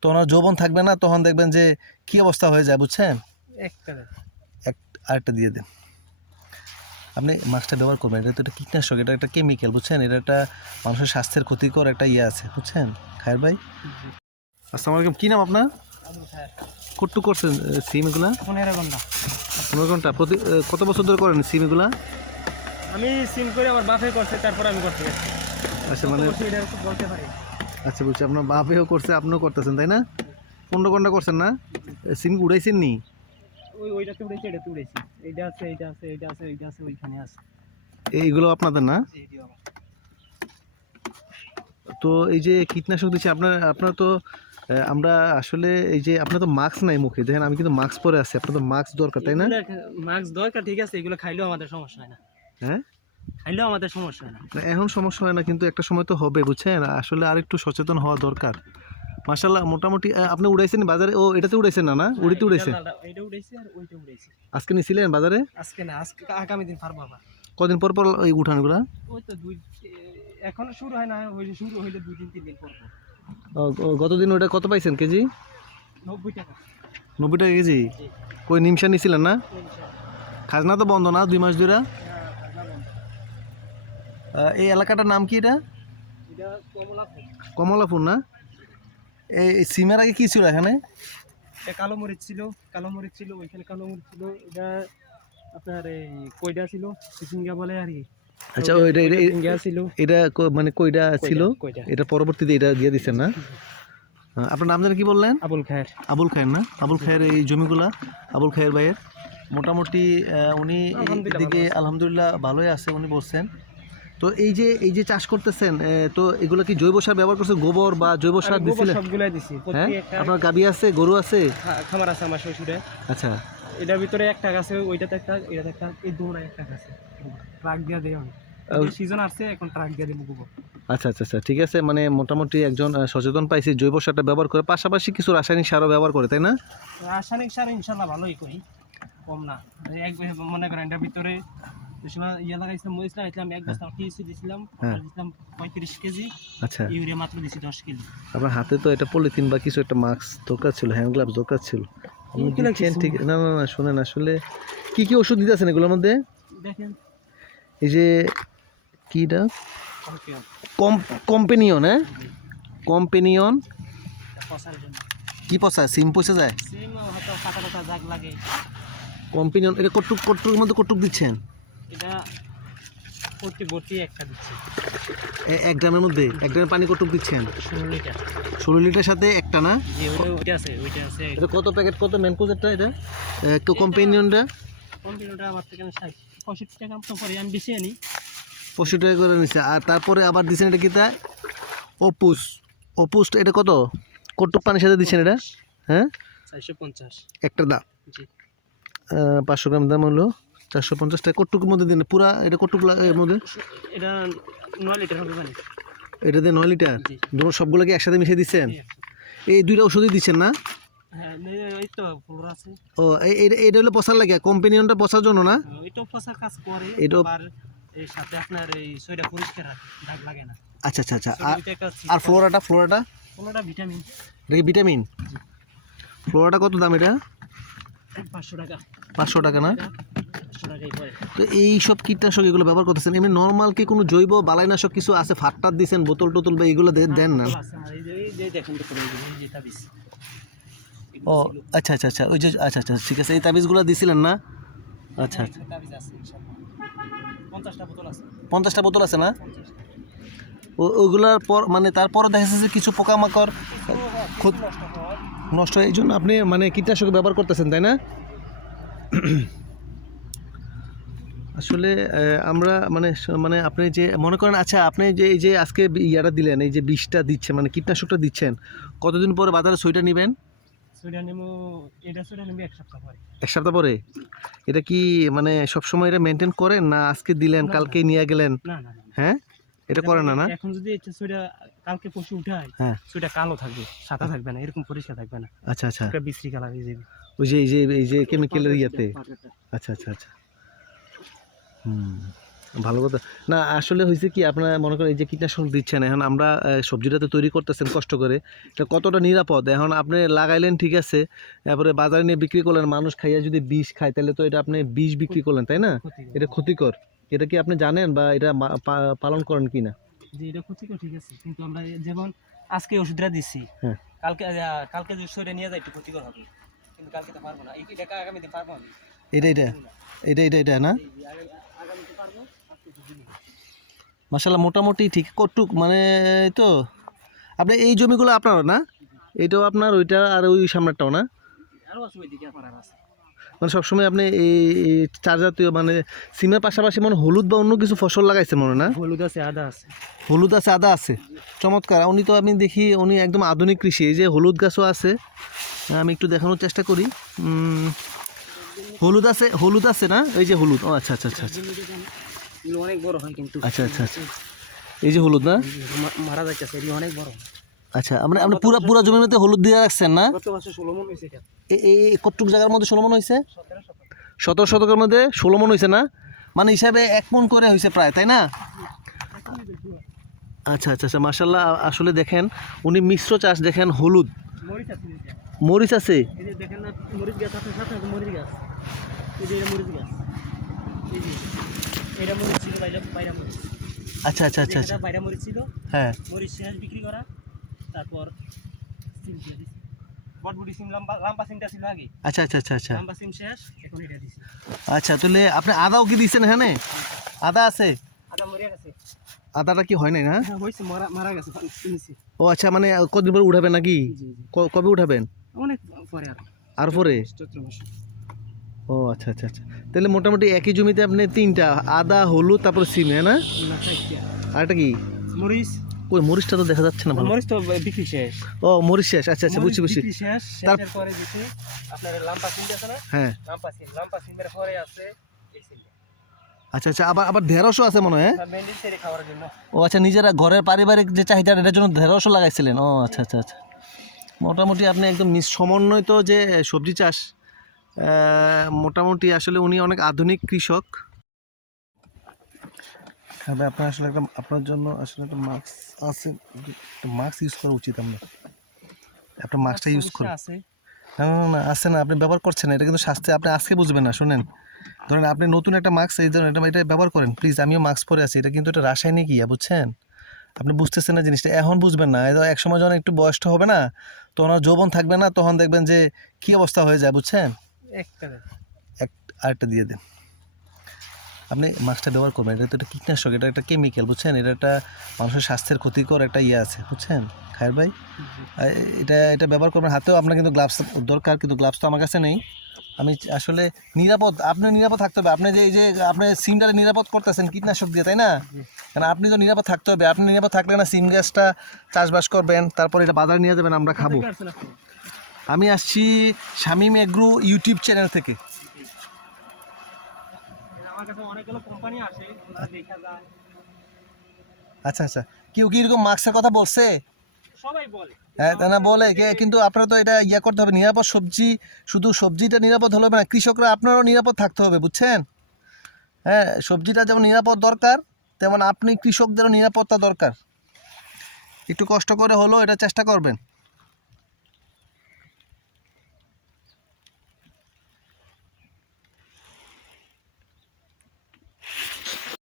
তখন আর যৌবন থাকবে না তখন দেখবেন যে কি অবস্থা হয়ে যায় বুঝছেন? এক আরেকটা দিয়ে দেন। আপনি মাস্কটা ব্যবহার করবেন এটা তো একটা কীটনাশক এটা একটা কেমিক্যাল বুঝছেন? এটা একটা মানুষের স্বাস্থ্যের ক্ষতিকর একটা ইয়ে আছে বুঝছেন? খায়ের ভাই? আসসালামু আলাইকুম কী নাম আপনার? কট্টু করছেন সিম এগুলা? পনেরো ঘণ্টা। পনেরো ঘণ্টা প্রতি কত বছর ধরে করেন সিম এগুলা? আমি সিম করে আমার বাপে করছে তারপর আমি করতে গেছি। আচ্ছা মানে এটা বলতে পারি? আচ্ছা বলছি আপনার বাপেও করছে আপনিও করতেছেন তাই না? পনেরো ঘণ্টা করছেন না? সিম উড়াইছেন নি? ওই ওইটাতে এটাতে উড়েছি এইটা আছে এইটা আছে এইটা আছে এইটা আছে ওইখানে আছে। এইগুলো আপনাদের না? তো এই যে কীটনাশক দিচ্ছে আপনার আপনার তো আমরা আসলে এই যে আপনার তো মাস্ক নাই মুখে। দেখেন আমি কিন্তু মাস্ক পরে আছি আপনার তো মাস্ক দরকার তাই না? মাস্ক দরকার ঠিক আছে এগুলো খাইলেও আমাদের সমস্যা হয় না। হ্যাঁ? খাইলেও আমাদের সমস্যা হয় না। এখন সমস্যা হয় না কিন্তু একটা সময় তো হবে বুঝছেন? আসলে আর একটু সচেতন হওয়া দরকার। মাশাল্লাহ মোটামুটি আপনি উড়াইছেন বাজারে? ও এটাতে উড়াইছেন না না? উড়িতে উড়াইছেন? এটা আলাদা, আর ওইটা উড়েছি আজকে নিছিলেন বাজারে? আজকে না আজকে আগামী দিন পারব আবার। কদিন পর পর এই উঠানগুলা? ওই তো দুই এখনও শুরু হয় না হইলে শুরু হইলে দুই দিন তিন দিন পর গতদিন ওটা কত পাইছেন কেজি? নব্বই টাকা। নব্বই টাকা কেজি? কই নিমসা নিছিলেন না? খাজনা তো বন্ধ না দুই মাস ধরে হ্যাঁ। এই এলাকাটার নাম কি এটা? কমলাপুর কমলাপুর না? এই সিমের আগে কি ছিল এখানে? এটা কালো মরিচ ছিল কালো মরিচ ছিল ওইখানে কালো মরিচ ছিল এটা আপনার এই কইডা ছিল সিঙ্গা বলে আর কি। আচ্ছা ও এটা ছিল। এটা মানে কইটা ছিল? কইডা এটা পরবর্তীতে এটা দিয়ে দিচ্ছেন না? আপনার নাম জানি কি বললেন? আবুল খায়ের। আবুল খায়ের না? আবুল খায়ের এই জমিগুলা আবুল খায়ের ভাইয়ের। মোটামুটি উনি এদিকে আলহামদুলিল্লাহ ভালোই আছে উনি বলছেন। তো এই যে এই যে চাষ করতেছেন তো এগুলো কি জৈব সার ব্যবহার করছে? গোবর বা জৈব সার দিছিলেন? সবগুলাই দিছি। হ্যাঁ? আপনার গাবি আছে গরু আছে? খামার আছে আমার শ্বশুরে। আচ্ছা। এটার ভিতরে একটা গাছে ওইটাতে একটা এটাতে একটা এই দোড়ায় একটা গাছে। ট্রাক দিয়ে দেয় আমি। সিজন আসছে এখন ট্রাক দিয়ে দেবো গোবর। আচ্ছা আচ্ছা আচ্ছা ঠিক আছে। মানে মোটামুটি একজন সচেতন পাইছি জৈব সারটা ব্যবহার করে। পাশাপাশি কিছু রাসায়নিক সারও ব্যবহার করে তাই না? রাসায়নিক সার ইনশাল্লাহ ভালোই করি। কম না। এক মনে করেন এটার ভিতরে ইয়ে লাগাইছিলাম এক বস্তা টিএসি দিছিলাম। দিছিলাম পঁয়ত্রিশ কেজি আচ্ছা ইউরিয়া মাত্র দিছি দশ কেজি আপনার হাতে তো এটা পলিথিন বা কিছু একটা মাস্ক দরকার ছিল হ্যান্ড গ্লাভস দরকার ছিল। দিচ্ছেন ঠিক না না না শুনেন আসলে কি কি ওষুধ দিতেছেন এগুলোর মধ্যে? দেখেন। এই যে কিটা? কম কম্পেনিয়ন হ্যাঁ? কম্পেনিয়ন কি পচা? সিম পচে যায়? কম্পেনিয়ন এটা কটুক কটুকের মধ্যে কটুক দিচ্ছেন? এটা প্রতি একটা দিচ্ছে। এক গ্রামের মধ্যে? এক গ্রামের পানি দিচ্ছেন? ষোলো লিটার। ষোলো লিটার সাথে একটা না? যে ওইটা আছে ওইটা আছে। এটা কত প্যাকেট? কত ম্যানকোজেরটা এটা? কম্পেনিয়নটা কম্পিউটারটা আমার থেকে ষাট পঁয়ষট্টি টাকা মতো পরে আমি বেশি আনি। পঁয়ষট্টি টাকা করে নিচ্ছে আর তারপরে আবার দিচ্ছেন এটা কি তা? অপুস অপুস এটা কত? কটুক পানির সাথে দিচ্ছেন এটা? হ্যাঁ? চারশো পঞ্চাশ। একটা দাম। জি। পাঁচশো গ্রাম দাম হলো। চারশো পঞ্চাশ টাকা কটুকের মধ্যে দিন পুরা এটা কটুক এর মধ্যে? এটা নয় লিটার হবে পানি এটা দিয়ে নয় লিটার? দুটো সবগুলোকে একসাথে মিশিয়ে দিচ্ছেন? এই দুইটা ওষুধই দিচ্ছেন না? হ্যাঁ ও এটা হলো পচার লাগে কম্পেনিয়নটা পচার জন্য না? করে এটাও- সাথে আপনার এই সইটা পরিষ্কার দাগ লাগে না। আচ্ছা আচ্ছা আচ্ছা। আর ফ্লোরাটা ফ্লোরাটা? ভিটামিন। এটা কি ভিটামিন? ফ্লোরাটা কত দাম এটা? পাঁচশো টাকা। পাঁচশো টাকা না? তো এই সব কীটনাশক এগুলো ব্যবহার করতেছেন? এমনি নর্মাল কি কোনো জৈব বালাইনাশক কিছু আছে? ফাটটার দিচ্ছেন বোতল টোতল বা এগুলো দেন না? ও আচ্ছা আচ্ছা আচ্ছা ওই যে আচ্ছা আচ্ছা ঠিক আছে। এই তাবিজগুলো দিছিলেন না? আচ্ছা আচ্ছা। আছে ইনশাআল্লাহ। পঞ্চাশটা বোতল আছে। না? পঞ্চাশটা। ও- ওইগুলোর পর মানে তারপরে দেখা যাচ্ছে যে কিছু পোকামাকড় নষ্ট হয় এই জন্য আপনি মানে কীটনাশক ব্যবহার করতেছেন তাই না? আসলে আমরা মানে মানে আপনি যে মনে করেন আচ্ছা আপনি যে এই যে আজকে ইয়াটা দিলেন এই যে বিষটা দিচ্ছেন মানে কীটনাশকটা দিচ্ছেন কতদিন পরে বাজারে সইটা নেবেন? এক সপ্তাহ পরে। এটা কি মানে সবসময় এটা মেনটেন করেন না আজকে দিলেন কালকে নিয়ে গেলেন? হ্যাঁ? এটা করে না না? এখন যদি এটা সুইডা কালকে পরশু উঠাই হ্যাঁ। সুইডা কালো থাকবে সাদা থাকবে না এরকম পরিষ্কার থাকবে না। আচ্ছা আচ্ছা। একটা বিশ্রী কালার হয়ে যাবে ওই যে এই যে এই যে কেমিক্যালের ইয়াতে? আচ্ছা আচ্ছা আচ্ছা। হুম ভালো কথা। না আসলে হয়েছে কি আপনারা মনে করেন এই যে কীটনাশক দিচ্ছেন এখন আমরা সবজিটা তো তৈরি করতেছেন কষ্ট করে এটা কতটা নিরাপদ? এখন আপনি লাগাইলেন ঠিক আছে তারপরে বাজারে নিয়ে বিক্রি করলেন মানুষ খাইয়া যদি বিষ খায় তাহলে তো এটা আপনি বিষ বিক্রি করলেন তাই না? এটা ক্ষতিকর। এটা কি আপনি জানেন বা এটা পালন করেন কি না যে এটা ক্ষতিকর ঠিক আছে। কিন্তু আমরা যেমন আজকে ওষুধটা দিচ্ছি হ্যাঁ। কালকে কালকে যদি শরীরে নিয়ে যাই একটু ক্ষতিকর হবে। কিন্তু কালকে তো পারব না। এই টাকা আগামীতে পারব আমি। এটা এটা এটা এটা এটা না? আগামীতে পারব। মাসাল্লাহ মোটামুটি ঠিক। কটুক মানে তো। আপনি এই জমিগুলো আপনার না? এটাও আপনার ওইটা আর ওই সামনেরটাও না? আরও আছে ওইদিকে আমার আছে। মানে সবসময় আপনি এই চার জাতীয় মানে সিমের পাশাপাশি মানে হলুদ বা অন্য কিছু ফসল লাগাইছে মনে না? হলুদ আছে আদা আছে। হলুদ আছে আদা আছে। চমৎকার। উনি তো আমি দেখি উনি একদম আধুনিক কৃষি। এই যে হলুদ গাছও আছে আমি একটু দেখানোর চেষ্টা করি। হলুদ আছে হলুদ আছে না? এই যে হলুদ। ও আচ্ছা আচ্ছা আচ্ছা আচ্ছা। অনেক বড় হয় কিন্তু। আচ্ছা আচ্ছা আচ্ছা। এই যে হলুদ না? মারা যাচ্ছে অনেক বড়। আচ্ছা আপনি আপনি পুরো পুরো জমির মধ্যে হলুদ দিয়ে রাখছেন না? গত বছর ষোলো মন হয়েছে এই কতটুক জায়গার মধ্যে ষোলো মন হয়েছে সতেরো সতেরো সতেরো শতকের মধ্যে ষোলো মন হয়েছে না? মানে হিসাবে এক মন করে হয়েছে প্রায় তাই না? আচ্ছা আচ্ছা আচ্ছা মাসাল্লাহ আসলে দেখেন উনি মিশ্র চাষ দেখেন হলুদ। মরিচ আছে আচ্ছা আচ্ছা আচ্ছা আচ্ছা। বাইরে মরিচ ছিল। হ্যাঁ। মরিচ বিক্রি করা। তারপর সিম দিয়ে দিছি। বটবুটি সিম লম্বা লম্বা সিমটা ছিল আগে। আচ্ছা আচ্ছা আচ্ছা আচ্ছা। লম্বা সিম শেষ এখন এটা দিছি। আচ্ছা তাহলে আপনি আদাও কি দিচ্ছেন হ্যাঁ আদা আছে? আদা গেছে। আদাটা কি হয় নাই না? হ্যাঁ হয়েছে মারা মারা গেছে ও আচ্ছা মানে কদিন পরে উঠাবেন নাকি? কবে উঠাবেন? অনেক পরে আর। আর পরে? ও আচ্ছা আচ্ছা আচ্ছা। তাহলে মোটামুটি একই জমিতে আপনি তিনটা আদা হলুদ তারপর সিম হ্যাঁ না? না আর একটা কি? মরিচ ওই মরিচটা তো দেখা যাচ্ছে না ভালো। মরিচ তো বিক্রি শেষ। ও মরিচ শেষ আচ্ছা আচ্ছা বুঝছি বুঝছি। বিক্রি শেষ তার- দিছি আপনার লাম্পা সিম আছে না? হ্যাঁ। লাম্পা সিম লাম্পা সিমের পরে আছে এই আচ্ছা আচ্ছা আবার আবার ঢেঁড়সও আছে মনে হয় হ্যাঁ? ও আচ্ছা নিজেরা ঘরের পারিবারিক যে চাহিদা এটার জন্য ঢেঁড়সও লাগাইছিলেন। ও আচ্ছা আচ্ছা আচ্ছা। মোটামুটি আপনি একদম সমন্বয়িত যে সবজি চাষ মোটামুটি আসলে উনি অনেক আধুনিক কৃষক। হ্যাঁ আপনার আসলে একটা আপনার জন্য আসলে একটা মাস্ক আছে মাস্ক ইউজ করা উচিত আপনার আপনার মাস্কটা ইউজ করুন আছে। না না না আছে না আপনি ব্যবহার করছেন না এটা কিন্তু স্বাস্থ্যে আপনি আজকে বুঝবেন না শুনেন। ধরেন আপনি নতুন একটা মাস্ক এই ধরেন এটা এটা ব্যবহার করেন প্লিজ আমিও মাস্ক পরে আছি এটা কিন্তু এটা রাসায়নিক ইয়া বুঝছেন? আপনি বুঝতেছেন না জিনিসটা এখন বুঝবেন না এক সময় যখন একটু বয়সটা হবে না তখন আর যৌবন থাকবে না তখন দেখবেন যে কী অবস্থা হয়ে যায় বুঝছেন? একটা এক আরেকটা দিয়ে দেন। আপনি মাস্কটা ব্যবহার করবেন, এটা তো একটা কীটনাশক, এটা একটা কেমিক্যাল বুঝছেন? এটা একটা মানুষের স্বাস্থ্যের ক্ষতিকর একটা ইয়ে আছে, বুঝছেন? খায়ের ভাই? এটা এটা ব্যবহার করবেন, হাতেও আপনার কিন্তু গ্লাভস দরকার, কিন্তু গ্লাভস তো আমার কাছে নেই। আমি আসলে নিরাপদ আপনি নিরাপদ থাকতে হবে। আপনি যে, এই যে, আপনি সিমটারে নিরাপদ করতেছেন কীটনাশক দিয়ে, তাই না? কারণ আপনি তো নিরাপদ থাকতে হবে, আপনি নিরাপদ থাকলে না সিম গাছটা চাষবাস করবেন, তারপর এটা বাজারে নিয়ে যাবেন, আমরা খাব? আমি আসছি শামিম এগ্রু ইউটিউব চ্যানেল থেকে। আমার কাছে অনেকগুলো কোম্পানি আসে ওরা দেখা যায় আচ্ছা আচ্ছা। কেউ কি এরকম মাস্কের কথা বলছে? সবাই বলে। হ্যাঁ তা না বলে। কে- কিন্তু আপনারা তো এটা ইয়া করতে হবে নিরাপদ সবজি শুধু সবজিটা নিরাপদ হলে হবে না কৃষকরা আপনারও নিরাপদ থাকতে হবে বুঝছেন? হ্যাঁ সবজিটা যেমন নিরাপদ দরকার তেমন আপনি কৃষকদেরও নিরাপত্তা দরকার। একটু কষ্ট করে হলো এটা চেষ্টা করবেন।